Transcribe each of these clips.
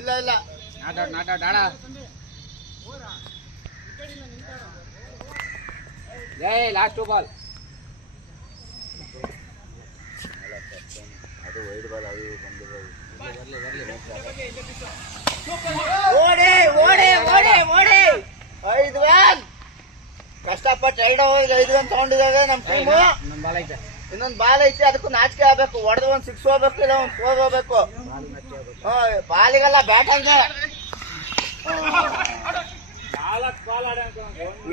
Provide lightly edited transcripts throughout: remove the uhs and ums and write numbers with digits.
ಇಲ್ಲ ಇಲ್ಲ ಆಡ ಲಾಸ್ಟ್ ಬಾಲ್ ಅದು ವೈಡ್ ಬಾಲ್ ಅದು ಬಂದಿರೋದು. ಓಡಿ ಓಡಿ ಓಡಿ ಓಡಿ 5 ರನ್ ಕಷ್ಟಪಟ್ಟು 2 ಹೋಗಿ 5 ರನ್ ತಗೊಂಡಿದ್ದಾರೆ ನಮ್ಮ ಟೀಮು. ಇನ್ನೊಂದು ಬಾಲ್ ಐತಿ, ಅದಕ್ಕೂ ನಾಚಿಕೆ ಆಗ್ಬೇಕು. ಹೊಡೆದು ಒಂದು 6 ಹೋಗ್ಬೇಕು, ಇಲ್ಲ ಒಂದು 4 ಹೋಗ್ಬೇಕು. ಬಾಲಿಗೆಲ್ಲ ಬ್ಯಾಟ್ ಹಂಗೆ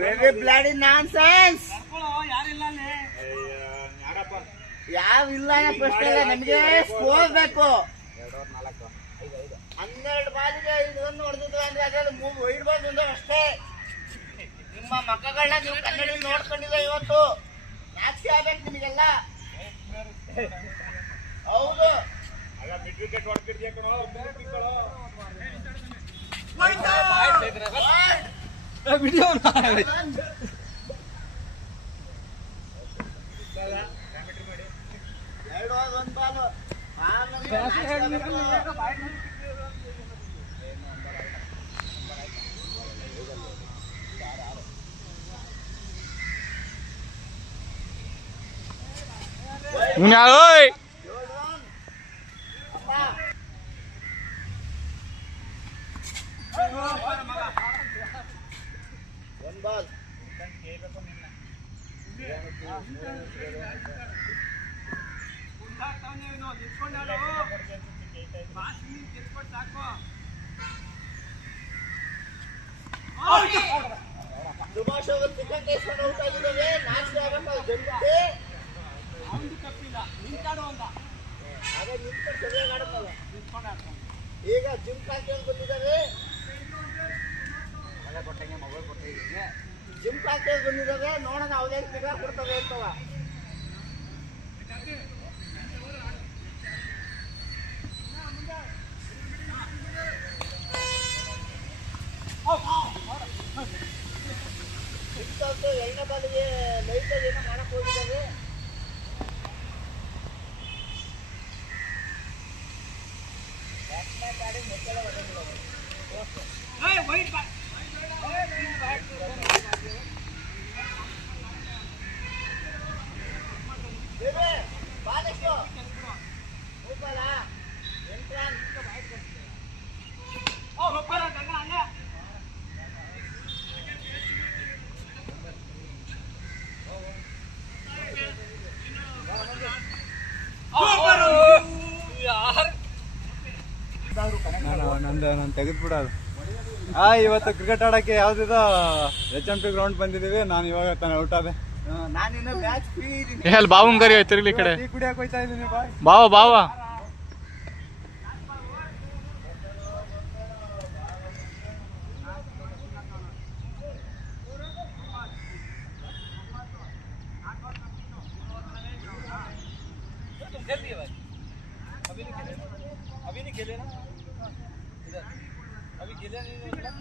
ವೆರಿ ಬ್ಲಡಿ ನಾನ್ಸೆನ್ಸ್. ಯಾವ ಇಲ್ಲ ಪ್ರಶ್ನೆ ಇಲ್ಲ, ನಮಗೆ ಸ್ಕೋರ್ ಬೇಕು. 12 ಬಾಲಿಗೆ 5 ರನ್ ಹೊಡೆದಿದ್ವಿ ಅಂದ್ರೆ ಅದ್ರಲ್ಲಿ 3 ವೈಡ್ ಬಾಲ್ ಬಂದವು ಅಷ್ಟೇ. ನಿಮ್ಮ ಮಕ್ಕಳನ್ನ ನೀವು ಕನ್ನಡ ನೋಡ್ಕೊಂಡಿಲ್ಲ ಇವತ್ತು. ನಾಚಿಕೆ ಆಗ್ಬೇಕು ನಿಮಗೆಲ್ಲ. ಹೌದು ವಿಡಿಯೋ 2 1 ಬಾಲು ಓಯ್ one ball. ಸುಭಾಷ್ ಅವರು ಕ್ರಿಕೆಟ್ ಟೆಸ್ಟ್ ಔಟ್ ಆಗಿದ್ದಾರೆ. ನಾಚಿಕೆ ಆಗಬೇಕು ಜನತೆ. ಅದೇ ನಿಂತ್ಕೊಂಡು ಸರಿಯಾಗಿ ಆಡುತ್ತಲ್ಲ. ಈಗ ಜಿಮ್ ಕ್ಲಾಸ್ ಬಂದಿದ್ದಾರೆ. ಜಿಮ್ ಕ್ಲಾಸ್ ಬಂದಿದ್ದಾವೆ. ನೋಡೋಣ ಅವರೇ ಸಿಗಾ ಕೊಡ್ತವೆ ಅಂತವ. ಎರಡನೇ ಬಾಲಿಗೆ ಲೈಟ್ ಏನೋ ಮಾಡಕ್ ಹೋಗಿದ್ದಾರೆ. ನಾನು ತೆಗೆದ್ಬಿಡೋದು. ಇವತ್ತು ಕ್ರಿಕೆಟ್ ಆಡಕ್ಕೆ ಯಾವ್ದಿದ HMP ಗ್ರೌಂಡ್ ಬಂದಿದ್ದೀವಿ. ನಾನು ಇವಾಗ ತಾನೆ ಔಟ್ ಆದೆ. ನಾನಿನ್ನು ಮ್ಯಾಚ್ ಫ್ರೀ ಇದೀನಿ. ಹೇಳಿ ಬಾವಂಗರಿ ತಿರ್ಲಿ ಕಡೆ ಟೀ ಕುಡಿಯಕ್ಕೆ ಹೋಯ್ತಾ ಇದ್ದೀನಿ. ಬಾವ ಬಾವ अभी नहीं खेले ना इधर, अभी खेले नहीं मतलब।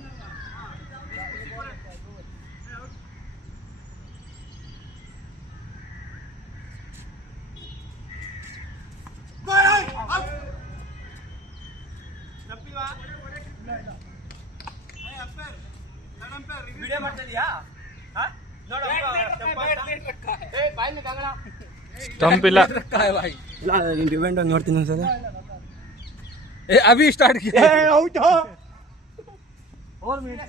वीडियो ಮಾಡ್ತಾ ಇದೀಯಾ? ತಂಪಿಲ್ಲ. ಇವೆಂಟ್ ನೋಡ್ತೀನಿ ಒಂದ್ಸಲ. ಅಭಿ ಸ್ಟಾರ್ಟ್ ಕಿಯಾ ಔಟ್ और मिनट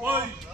Oi!